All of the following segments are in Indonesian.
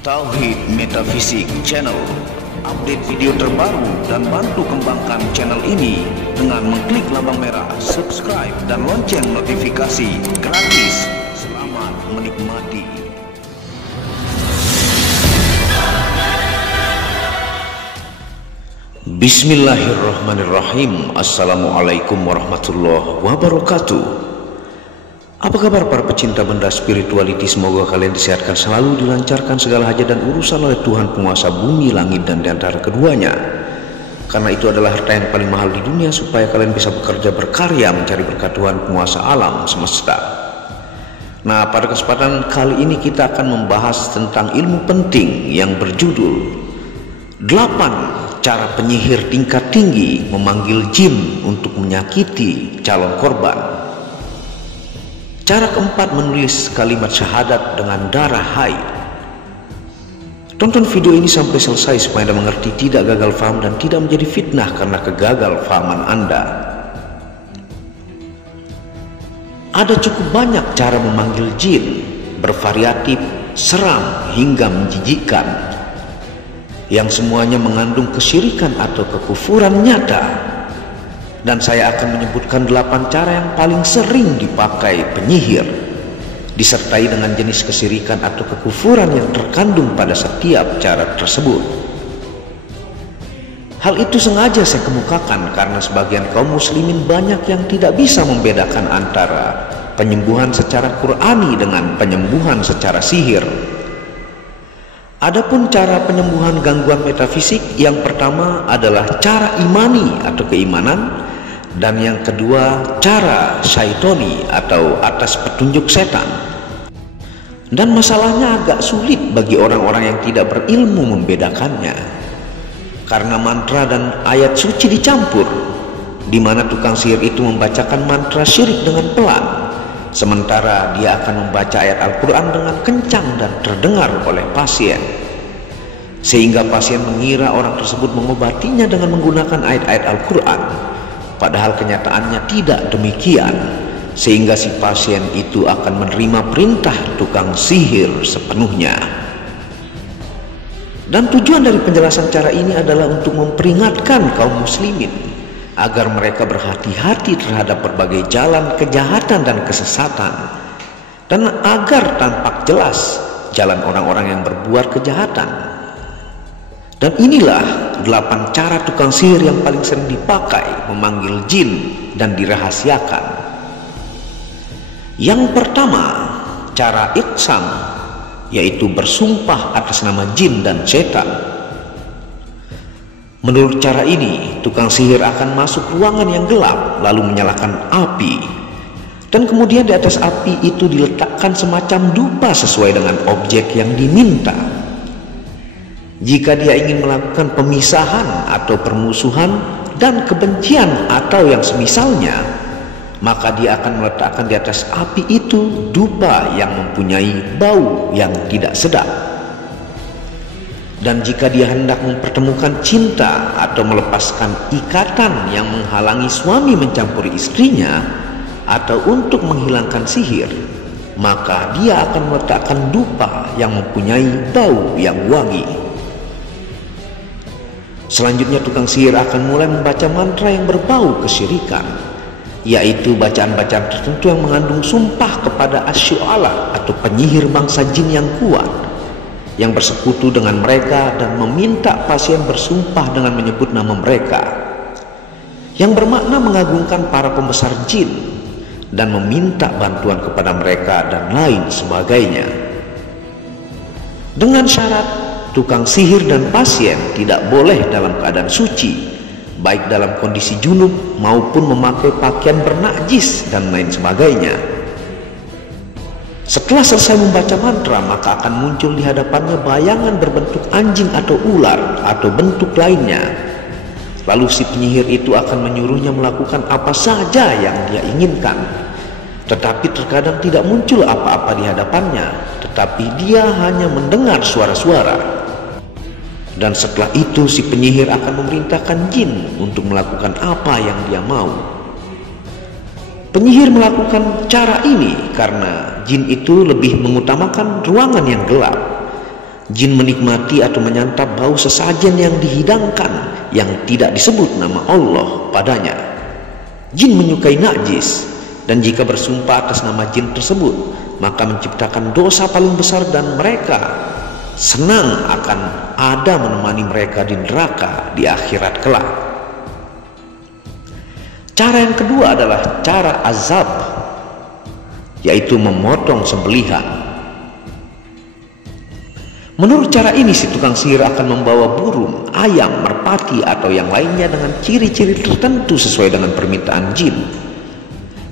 Tauhid Metafisik Channel. Update video terbaru dan bantu kembangkan channel ini dengan mengklik lambang merah subscribe dan lonceng notifikasi gratis. Selamat menikmati. Bismillahirrahmanirrahim. Assalamualaikum warahmatullahi wabarakatuh. Apa kabar para pecinta benda spirituality? Semoga kalian disehatkan selalu, dilancarkan segala hajat dan urusan oleh Tuhan penguasa bumi, langit, dan di antara keduanya. Karena itu adalah harta yang paling mahal di dunia, supaya kalian bisa bekerja berkarya mencari berkat Tuhan penguasa alam semesta. Nah, pada kesempatan kali ini kita akan membahas tentang ilmu penting yang berjudul 8 cara penyihir tingkat tinggi memanggil jin untuk menyakiti calon korban. Cara keempat, menulis kalimat syahadat dengan darah haid. Tonton video ini sampai selesai supaya Anda mengerti, tidak gagal faham dan tidak menjadi fitnah karena kegagal fahaman Anda. Ada cukup banyak cara memanggil jin, bervariatif, seram hingga menjijikkan, yang semuanya mengandung kesyirikan atau kekufuran nyata. Dan saya akan menyebutkan 8 cara yang paling sering dipakai penyihir, disertai dengan jenis kesyirikan atau kekufuran yang terkandung pada setiap cara tersebut. Hal itu sengaja saya kemukakan karena sebagian kaum muslimin banyak yang tidak bisa membedakan antara penyembuhan secara Qur'ani dengan penyembuhan secara sihir. Adapun cara penyembuhan gangguan metafisik, yang pertama adalah cara imani atau keimanan, dan yang kedua cara syaitoni atau atas petunjuk setan. Dan masalahnya agak sulit bagi orang-orang yang tidak berilmu membedakannya, karena mantra dan ayat suci dicampur, di mana tukang sihir itu membacakan mantra syirik dengan pelan, sementara dia akan membaca ayat Al-Quran dengan kencang dan terdengar oleh pasien, sehingga pasien mengira orang tersebut mengobatinya dengan menggunakan ayat-ayat Al-Quran. Padahal kenyataannya tidak demikian, sehingga si pasien itu akan menerima perintah tukang sihir sepenuhnya. Dan tujuan dari penjelasan cara ini adalah untuk memperingatkan kaum muslimin agar mereka berhati-hati terhadap berbagai jalan kejahatan dan kesesatan, dan agar tampak jelas jalan orang-orang yang berbuat kejahatan. Dan inilah 8 cara tukang sihir yang paling sering dipakai memanggil jin dan dirahasiakan. Yang pertama, cara iqsam, yaitu bersumpah atas nama jin dan setan. Menurut cara ini, tukang sihir akan masuk ruangan yang gelap lalu menyalakan api, dan kemudian di atas api itu diletakkan semacam dupa sesuai dengan objek yang diminta. Jika dia ingin melakukan pemisahan atau permusuhan dan kebencian atau yang semisalnya, maka dia akan meletakkan di atas api itu dupa yang mempunyai bau yang tidak sedap. Dan jika dia hendak mempertemukan cinta atau melepaskan ikatan yang menghalangi suami mencampuri istrinya, atau untuk menghilangkan sihir, maka dia akan meletakkan dupa yang mempunyai bau yang wangi. Selanjutnya tukang sihir akan mulai membaca mantra yang berbau kesyirikan, yaitu bacaan-bacaan tertentu yang mengandung sumpah kepada asyu'alah atau penyihir bangsa jin yang kuat, yang bersekutu dengan mereka, dan meminta pasien bersumpah dengan menyebut nama mereka, yang bermakna mengagungkan para pembesar jin dan meminta bantuan kepada mereka dan lain sebagainya. Dengan syarat tukang sihir dan pasien tidak boleh dalam keadaan suci, baik dalam kondisi junub maupun memakai pakaian bernajis dan lain sebagainya. Setelah selesai membaca mantra, maka akan muncul di hadapannya bayangan berbentuk anjing atau ular atau bentuk lainnya. Lalu si penyihir itu akan menyuruhnya melakukan apa saja yang dia inginkan. Tetapi terkadang tidak muncul apa-apa di hadapannya, tetapi dia hanya mendengar suara-suara. Dan setelah itu si penyihir akan memerintahkan jin untuk melakukan apa yang dia mau. Penyihir melakukan cara ini karena jin itu lebih mengutamakan ruangan yang gelap, Jin menikmati atau menyantap bau sesajen yang dihidangkan yang tidak disebut nama Allah padanya. Jin menyukai najis, dan jika bersumpah atas nama jin tersebut, maka menciptakan dosa paling besar, dan mereka senang akan ada menemani mereka di neraka di akhirat kelak. Cara yang kedua adalah cara azab, yaitu memotong sembelihan. Menurut cara ini, si tukang sihir akan membawa burung, ayam, merpati, atau yang lainnya dengan ciri-ciri tertentu sesuai dengan permintaan jin.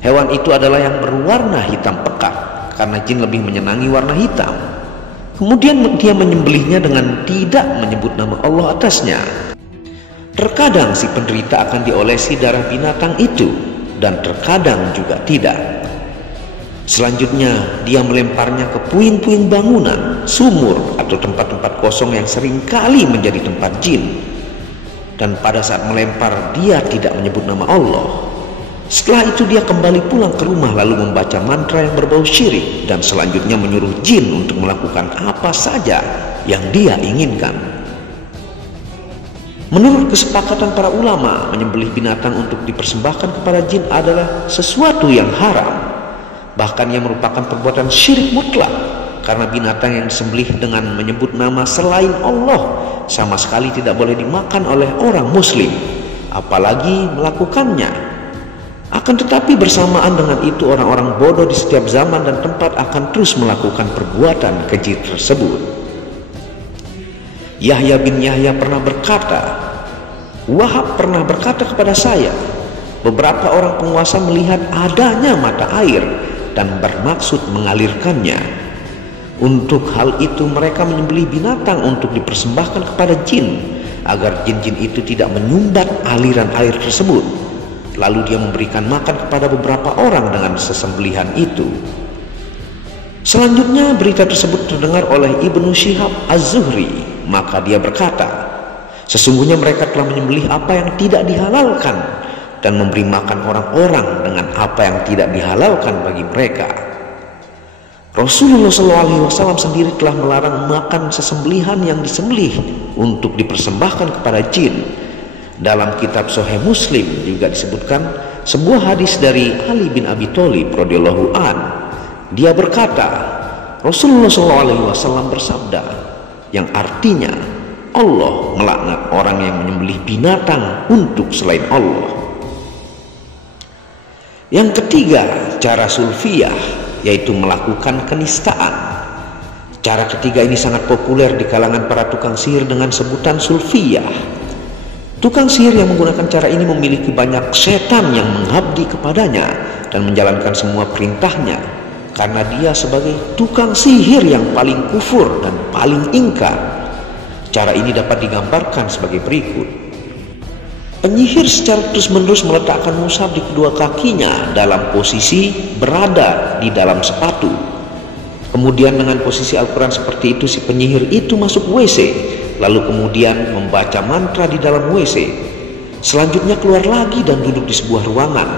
Hewan itu adalah yang berwarna hitam pekat, karena jin lebih menyenangi warna hitam. Kemudian dia menyembelihnya dengan tidak menyebut nama Allah atasnya. Terkadang si penderita akan diolesi darah binatang itu, dan terkadang juga tidak. Selanjutnya, dia melemparnya ke puing-puing bangunan, sumur, atau tempat-tempat kosong yang seringkali menjadi tempat jin. Dan pada saat melempar, dia tidak menyebut nama Allah. Setelah itu dia kembali pulang ke rumah lalu membaca mantra yang berbau syirik, dan selanjutnya menyuruh jin untuk melakukan apa saja yang dia inginkan. Menurut kesepakatan para ulama, menyembelih binatang untuk dipersembahkan kepada jin adalah sesuatu yang haram. Bahkan yang merupakan perbuatan syirik mutlak, karena binatang yang disembelih dengan menyebut nama selain Allah sama sekali tidak boleh dimakan oleh orang muslim, apalagi melakukannya. Akan tetapi bersamaan dengan itu, orang-orang bodoh di setiap zaman dan tempat akan terus melakukan perbuatan keji tersebut. Yahya bin Yahya pernah berkata, Wahab pernah berkata kepada saya, beberapa orang penguasa melihat adanya mata air dan bermaksud mengalirkannya. Untuk hal itu mereka menyembelih binatang untuk dipersembahkan kepada jin, agar jin-jin itu tidak menyumbat aliran air tersebut. Lalu dia memberikan makan kepada beberapa orang dengan sesembelihan itu. Selanjutnya berita tersebut terdengar oleh Ibnu Syihab Az-Zuhri, maka dia berkata, sesungguhnya mereka telah menyembelih apa yang tidak dihalalkan dan memberi makan orang-orang dengan apa yang tidak dihalalkan bagi mereka. Rasulullah SAW sendiri telah melarang makan sesembelihan yang disembelih untuk dipersembahkan kepada jin. Dalam kitab Sahih Muslim juga disebutkan sebuah hadis dari Ali bin Abi Thalib radhiyallahu an. Dia berkata, Rasulullah SAW bersabda, yang artinya Allah melaknat orang yang menyembelih binatang untuk selain Allah. Yang ketiga, cara sulfiyah, yaitu melakukan kenistaan. Cara ketiga ini sangat populer di kalangan para tukang sihir dengan sebutan sulfiyah. Tukang sihir yang menggunakan cara ini memiliki banyak setan yang mengabdi kepadanya dan menjalankan semua perintahnya, karena dia sebagai tukang sihir yang paling kufur dan paling ingkar. Cara ini dapat digambarkan sebagai berikut. Penyihir secara terus-menerus meletakkan mushaf di kedua kakinya dalam posisi berada di dalam sepatu. Kemudian dengan posisi Al-Quran seperti itu, si penyihir itu masuk WC, lalu kemudian membaca mantra di dalam WC. Selanjutnya keluar lagi dan duduk di sebuah ruangan.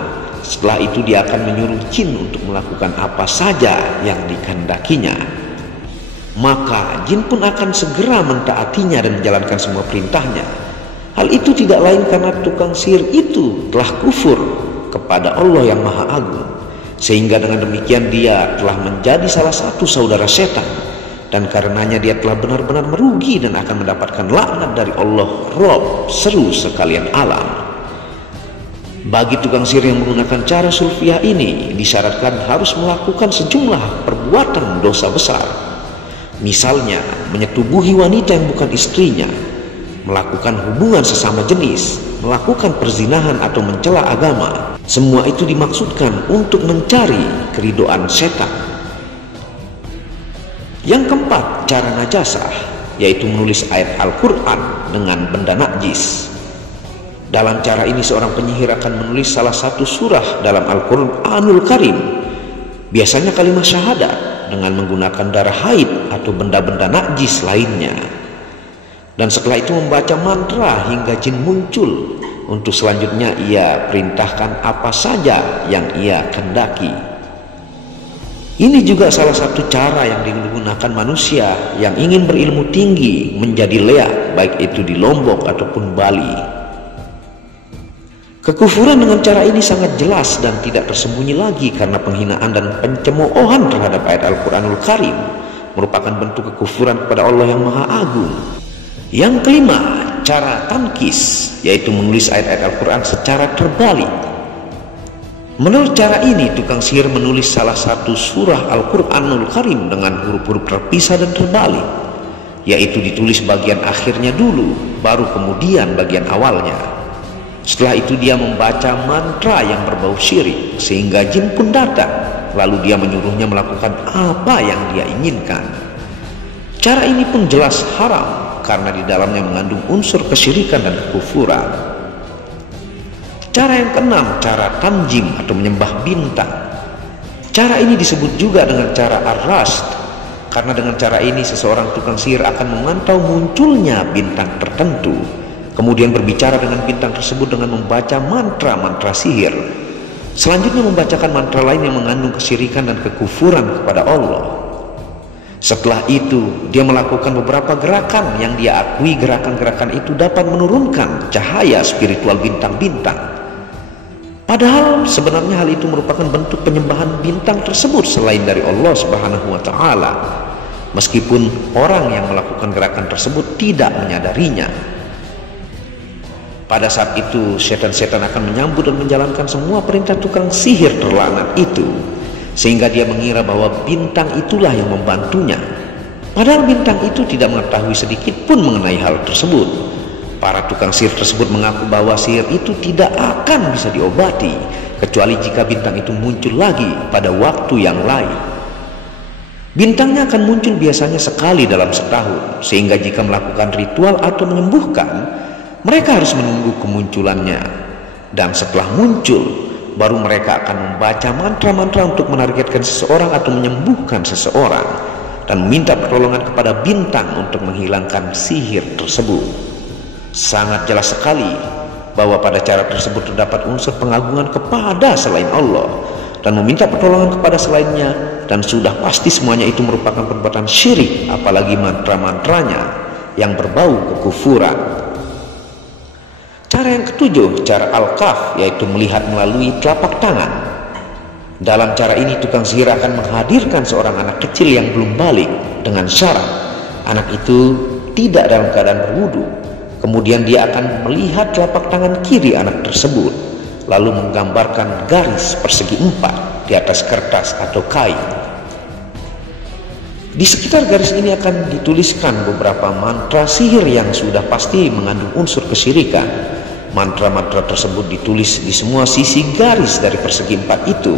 Setelah itu dia akan menyuruh jin untuk melakukan apa saja yang dikehendakinya. Maka jin pun akan segera mentaatinya dan menjalankan semua perintahnya. Hal itu tidak lain karena tukang sihir itu telah kufur kepada Allah yang Maha Agung, sehingga dengan demikian dia telah menjadi salah satu saudara setan, dan karenanya dia telah benar-benar merugi dan akan mendapatkan laknat dari Allah Rabb seru sekalian alam. Bagi tukang sihir yang menggunakan cara sulfiyah ini, disyaratkan harus melakukan sejumlah perbuatan dosa besar. Misalnya menyetubuhi wanita yang bukan istrinya, melakukan hubungan sesama jenis, melakukan perzinahan atau mencela agama. Semua itu dimaksudkan untuk mencari keridhaan setan. Yang keempat, cara najasah, yaitu menulis ayat Al-Quran dengan benda najis. Dalam cara ini seorang penyihir akan menulis salah satu surah dalam Al-Quranul Karim, biasanya kalimat syahadat, dengan menggunakan darah haid atau benda-benda najis lainnya. Dan setelah itu membaca mantra hingga jin muncul, untuk selanjutnya ia perintahkan apa saja yang ia kehendaki. Ini juga salah satu cara yang digunakan manusia yang ingin berilmu tinggi menjadi leak, baik itu di Lombok ataupun Bali. Kekufuran dengan cara ini sangat jelas dan tidak tersembunyi lagi, karena penghinaan dan pencemoohan terhadap ayat Al-Quranul Karim merupakan bentuk kekufuran kepada Allah yang Maha Agung. Yang kelima, cara tankis, yaitu menulis ayat-ayat Al-Quran secara terbalik. Menurut cara ini, tukang sihir menulis salah satu surah Al-Quranul Karim dengan huruf-huruf terpisah dan terbalik, yaitu ditulis bagian akhirnya dulu, baru kemudian bagian awalnya. Setelah itu dia membaca mantra yang berbau syirik, sehingga jin pun datang, lalu dia menyuruhnya melakukan apa yang dia inginkan. Cara ini pun jelas haram, karena di dalamnya mengandung unsur kesyirikan dan kekufuran. Cara yang keenam, cara tanjim atau menyembah bintang. Cara ini disebut juga dengan cara ar-rasd, karena dengan cara ini seseorang tukang sihir akan memantau munculnya bintang tertentu, kemudian berbicara dengan bintang tersebut dengan membaca mantra-mantra sihir. Selanjutnya membacakan mantra lain yang mengandung kesyirikan dan kekufuran kepada Allah. Setelah itu dia melakukan beberapa gerakan yang dia akui gerakan-gerakan itu dapat menurunkan cahaya spiritual bintang-bintang. Padahal sebenarnya hal itu merupakan bentuk penyembahan bintang tersebut selain dari Allah Subhanahu wa Ta'ala, meskipun orang yang melakukan gerakan tersebut tidak menyadarinya. Pada saat itu setan-setan akan menyambut dan menjalankan semua perintah tukang sihir terlaknat itu, sehingga dia mengira bahwa bintang itulah yang membantunya. Padahal bintang itu tidak mengetahui sedikit pun mengenai hal tersebut. Para tukang sihir tersebut mengaku bahwa sihir itu tidak akan bisa diobati kecuali jika bintang itu muncul lagi pada waktu yang lain. Bintangnya akan muncul biasanya sekali dalam setahun, sehingga jika melakukan ritual atau menyembuhkan, mereka harus menunggu kemunculannya. Dan setelah muncul, baru mereka akan membaca mantra-mantra untuk menargetkan seseorang atau menyembuhkan seseorang, dan meminta pertolongan kepada bintang untuk menghilangkan sihir tersebut. Sangat jelas sekali bahwa pada cara tersebut terdapat unsur pengagungan kepada selain Allah dan meminta pertolongan kepada selainnya, dan sudah pasti semuanya itu merupakan perbuatan syirik, apalagi mantra-mantranya yang berbau kekufuran. Cara yang ketujuh, cara al-kaf, yaitu melihat melalui telapak tangan. Dalam cara ini tukang sihir akan menghadirkan seorang anak kecil yang belum balik dengan syarat anak itu tidak dalam keadaan berwudu. Kemudian dia akan melihat telapak tangan kiri anak tersebut, lalu menggambarkan garis persegi 4 di atas kertas atau kain. Di sekitar garis ini akan dituliskan beberapa mantra sihir yang sudah pasti mengandung unsur kesyirikan. Mantra-mantra tersebut ditulis di semua sisi garis dari persegi 4 itu,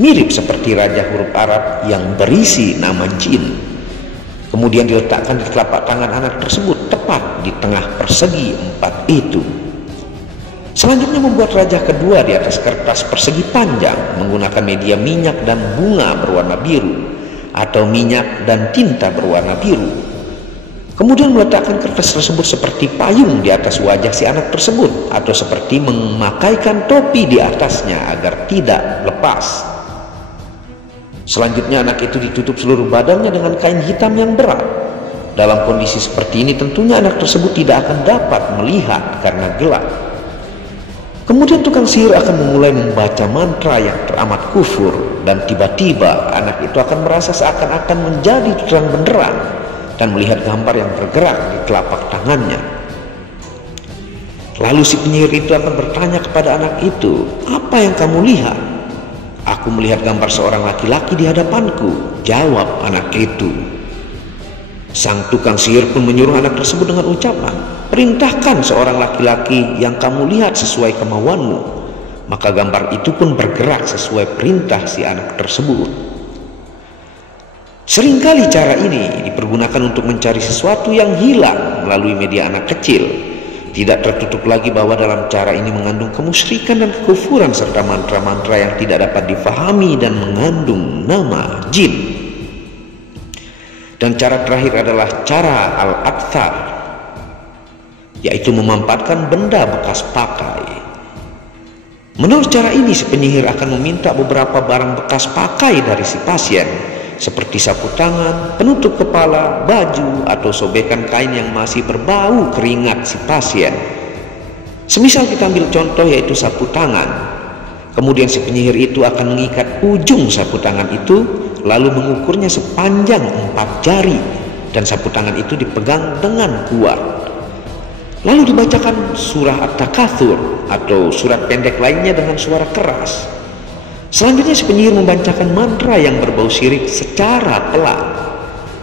mirip seperti raja huruf Arab yang berisi nama jin. Kemudian diletakkan di telapak tangan anak tersebut tepat di tengah persegi 4 itu. Selanjutnya membuat rajah kedua di atas kertas persegi panjang menggunakan media minyak dan bunga berwarna biru atau minyak dan tinta berwarna biru. Kemudian meletakkan kertas tersebut seperti payung di atas wajah si anak tersebut, atau seperti memakaikan topi di atasnya agar tidak lepas. Selanjutnya anak itu ditutup seluruh badannya dengan kain hitam yang berat. Dalam kondisi seperti ini tentunya anak tersebut tidak akan dapat melihat karena gelap. Kemudian tukang sihir akan memulai membaca mantra yang teramat kufur, dan tiba-tiba anak itu akan merasa seakan-akan menjadi terang benderang dan melihat gambar yang bergerak di telapak tangannya. Lalu si penyihir itu akan bertanya kepada anak itu, "Apa yang kamu lihat?" "Aku melihat gambar seorang laki-laki di hadapanku," jawab anak itu. Sang tukang sihir pun menyuruh anak tersebut dengan ucapan, "Perintahkan seorang laki-laki yang kamu lihat sesuai kemauanmu." Maka gambar itu pun bergerak sesuai perintah si anak tersebut. Seringkali cara ini dipergunakan untuk mencari sesuatu yang hilang melalui media anak kecil. Tidak tertutup lagi bahwa dalam cara ini mengandung kemusyrikan dan kekufuran serta mantra-mantra yang tidak dapat difahami dan mengandung nama jin. Dan cara terakhir adalah cara al-akthar, yaitu memampatkan benda bekas pakai. Menurut cara ini, si penyihir akan meminta beberapa barang bekas pakai dari si pasien, seperti sapu tangan, penutup kepala, baju, atau sobekan kain yang masih berbau keringat si pasien. Semisal kita ambil contoh yaitu sapu tangan. Kemudian si penyihir itu akan mengikat ujung sapu tangan itu, lalu mengukurnya sepanjang 4 jari, dan sapu tangan itu dipegang dengan kuat. Lalu dibacakan surah At-Takatsur atau surat pendek lainnya dengan suara keras. Selanjutnya si penyihir membacakan mantra yang berbau syirik secara pelan.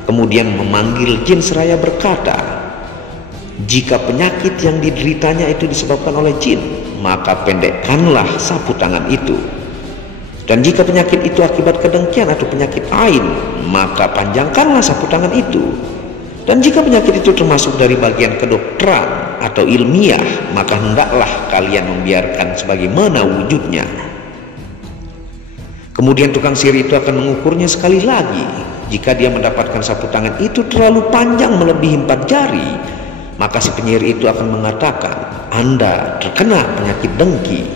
Kemudian memanggil jin seraya berkata, jika penyakit yang dideritanya itu disebabkan oleh jin, maka pendekkanlah sapu tangan itu. Dan jika penyakit itu akibat kedengkian atau penyakit ain, maka panjangkanlah sapu tangan itu. Dan jika penyakit itu termasuk dari bagian kedokteran atau ilmiah, maka hendaklah kalian membiarkan sebagaimana wujudnya. Kemudian tukang sihir itu akan mengukurnya sekali lagi. Jika dia mendapatkan sapu tangan itu terlalu panjang melebihi 4 jari, maka si penyihir itu akan mengatakan, Anda terkena penyakit dengki.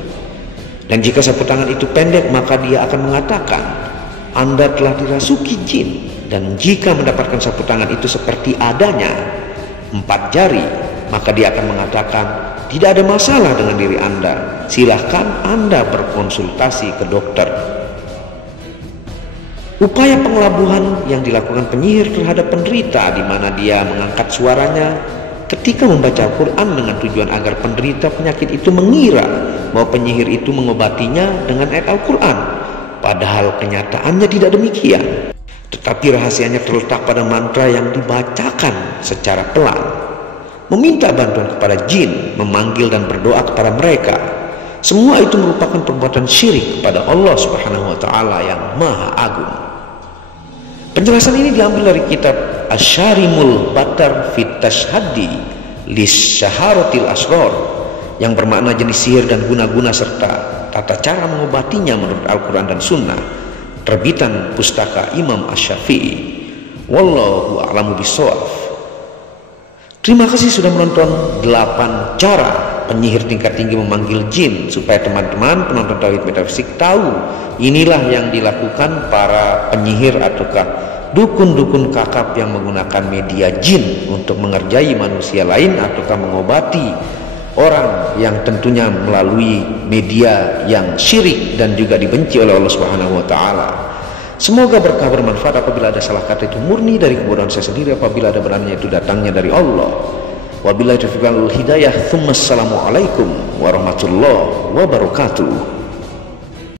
Dan jika sapu tangan itu pendek, maka dia akan mengatakan, Anda telah dirasuki jin. Dan jika mendapatkan sapu tangan itu seperti adanya 4 jari, maka dia akan mengatakan, tidak ada masalah dengan diri Anda, silahkan Anda berkonsultasi ke dokter. Upaya pengelabuhan yang dilakukan penyihir terhadap penderita, di mana dia mengangkat suaranya ketika membaca Al-Quran dengan tujuan agar penderita penyakit itu mengira bahwa penyihir itu mengobatinya dengan ayat Al-Quran, padahal kenyataannya tidak demikian. Tetapi rahasianya terletak pada mantra yang dibacakan secara pelan, meminta bantuan kepada jin, memanggil dan berdoa kepada mereka. Semua itu merupakan perbuatan syirik kepada Allah Subhanahu wa Ta'ala yang Maha Agung. Penjelasan ini diambil dari kitab Asy-Syarimul Battar fit Tashhadi Lisyaharatil Asrar, yang bermakna jenis sihir dan guna-guna serta tata cara mengobatinya menurut Al-Quran dan Sunnah, terbitan pustaka Imam Asy-Syafi'i. Wallahu a'lamu bishawab. Terima kasih sudah menonton 8 cara penyihir tingkat tinggi memanggil jin, supaya teman-teman penonton Tauhid Metafisik tahu inilah yang dilakukan para penyihir ataukah dukun-dukun kakap yang menggunakan media jin untuk mengerjai manusia lain ataukah mengobati orang yang tentunya melalui media yang syirik dan juga dibenci oleh Allah Subhanahu wa Ta'ala. Semoga berkah bermanfaat. Apabila ada salah kata itu murni dari kebodohan saya sendiri, apabila ada benarnya itu datangnya dari Allah. Wabillahi taufiq wal hidayah. Assalamualaikum warahmatullahi wabarakatuh.